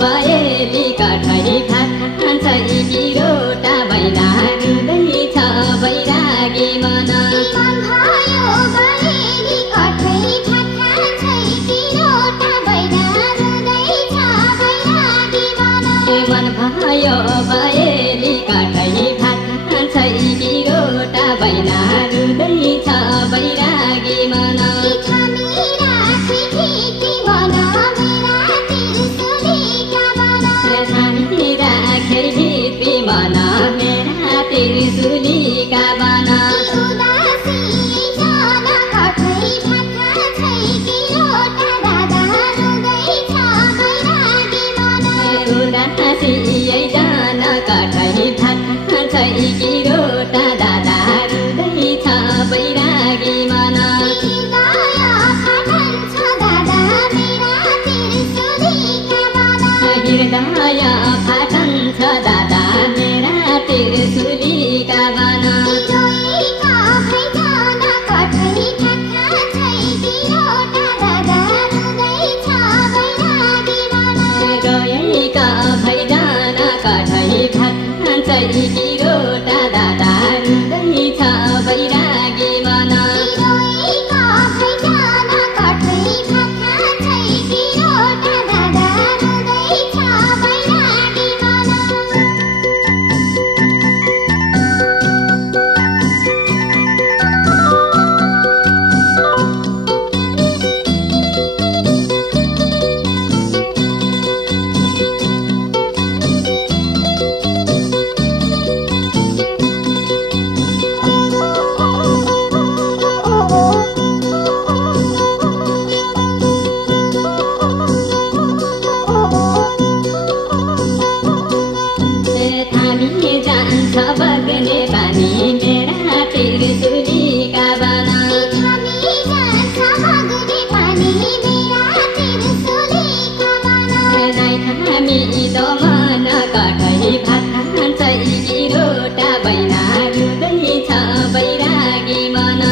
बयली कठै भात खान्छ किरोटा बैना रुँदैछ बैरागी मन मन भयो बयली कठै भात खान्छ किरोटा बैना रुँदैछ बैरागी मन बना मेरा त्रिशूलिका बना उदासी जान कठै भात खान्छ किरोटा दादा रुँदैछ बैरागी मन हृदय फाटन्छ दादा मेरा त्रिशूलिका बना गएका भैजान कठै भात खान्छ किरोटा दादा रुँदैछ बैरागी मन बग्ने बानी मेरा त्रिशूलिका बना हामी तो मन कठै भात खान्छ किरोटा बैना रुँदैछ बैरागी मन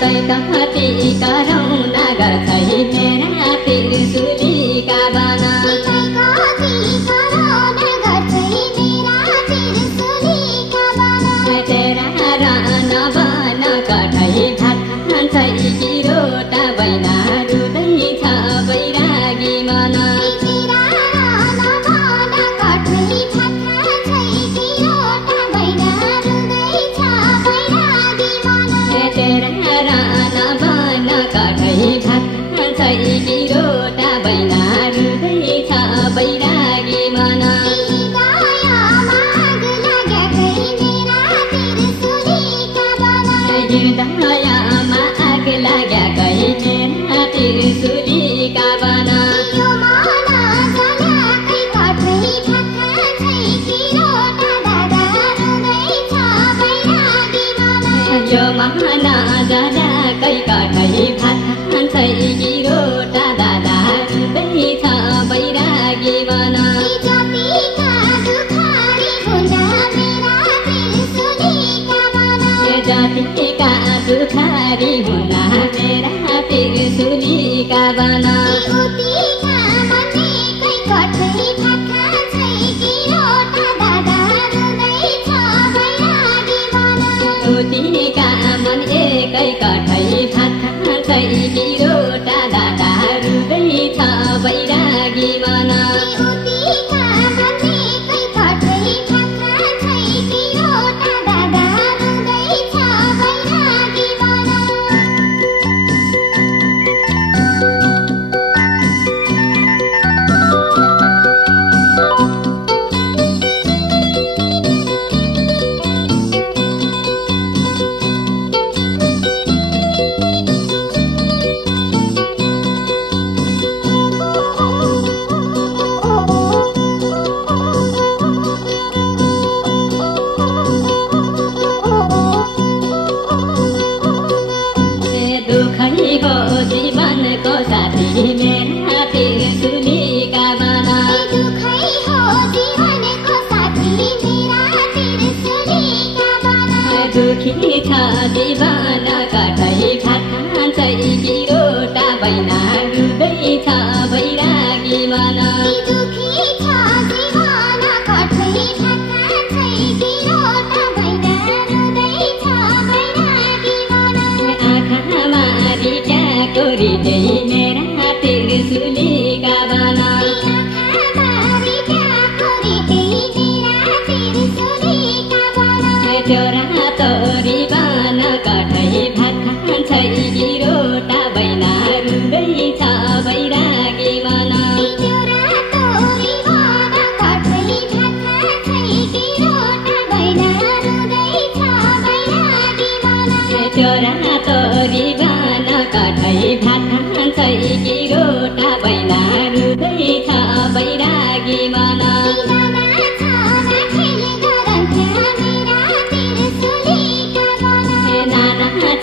तै कति कराउना गर्छै मेरा त्रिशूलिका बना तेरा रहन बन कठै भात खान्छ किरोटा बैना रुँदैछ बैरागी मन किरोटा बैना रुँदैछ बैरागी मन हृदयमा आग लाग्याकै मेरा त्रिशूलिका बना यो महाना जलाकै कठै भात खान्छ किरोटा दादा रुँदैछ बैरागी मन जतिका दुखारी हुना मेरा त्रिशूलिका बना उतिका मन एकै कठै भात खान्छ किरोटा दादा रुँदैछ बैरागी मन दुखी छ जीवन कठै भात खान्छै कि रोटा बैना रुँदैछ बैरागी मन दुखी छ जीवन कठै भात खान्छै कि रोटा बैना रुँदैछ बैरागी मन आँखामा रिट्याको रिटै मेरा त्रिशुलीका बना चोरा तोरी बन कठै भात खान्छै कि रोटा बैना रुँदैछ बैरागी मन चोरा तोरी बन कठै भात खान्छै कि रोटा बैना रुँदैछ बैरागी मन चोरा तोरी बन कठै भात खान्छै कि रोटा बैना रुँदैछ बैरागी मन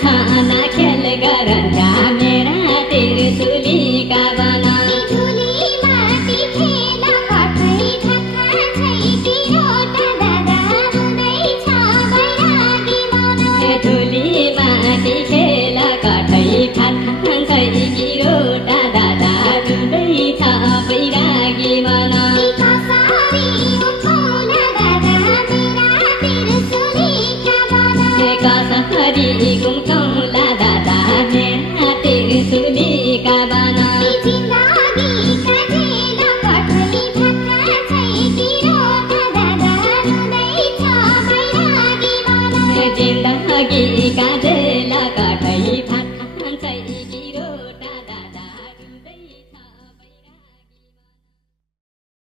छाना खेल गरन्छ मेरा त्रिशुलीका बना धुली माटी खेल कठै भात खान्छै कि रोटा दादा रुँदैछ बैरागी मन धुली माटी खेल कठै भात खान्छै कि रोटा दादा रुँदैछ बैरागी मन कसरी उठौला दादा मेरा त्रिशुलीका बन कसरी गुम्कौला दादा मेरा त्रिशुलीका बना जिन्दगी काटेल कठै भात खान्छै कि रोटा दादा रुँदैछ बैरागी मन जिन्दगी काटेल कठै भात खान्छै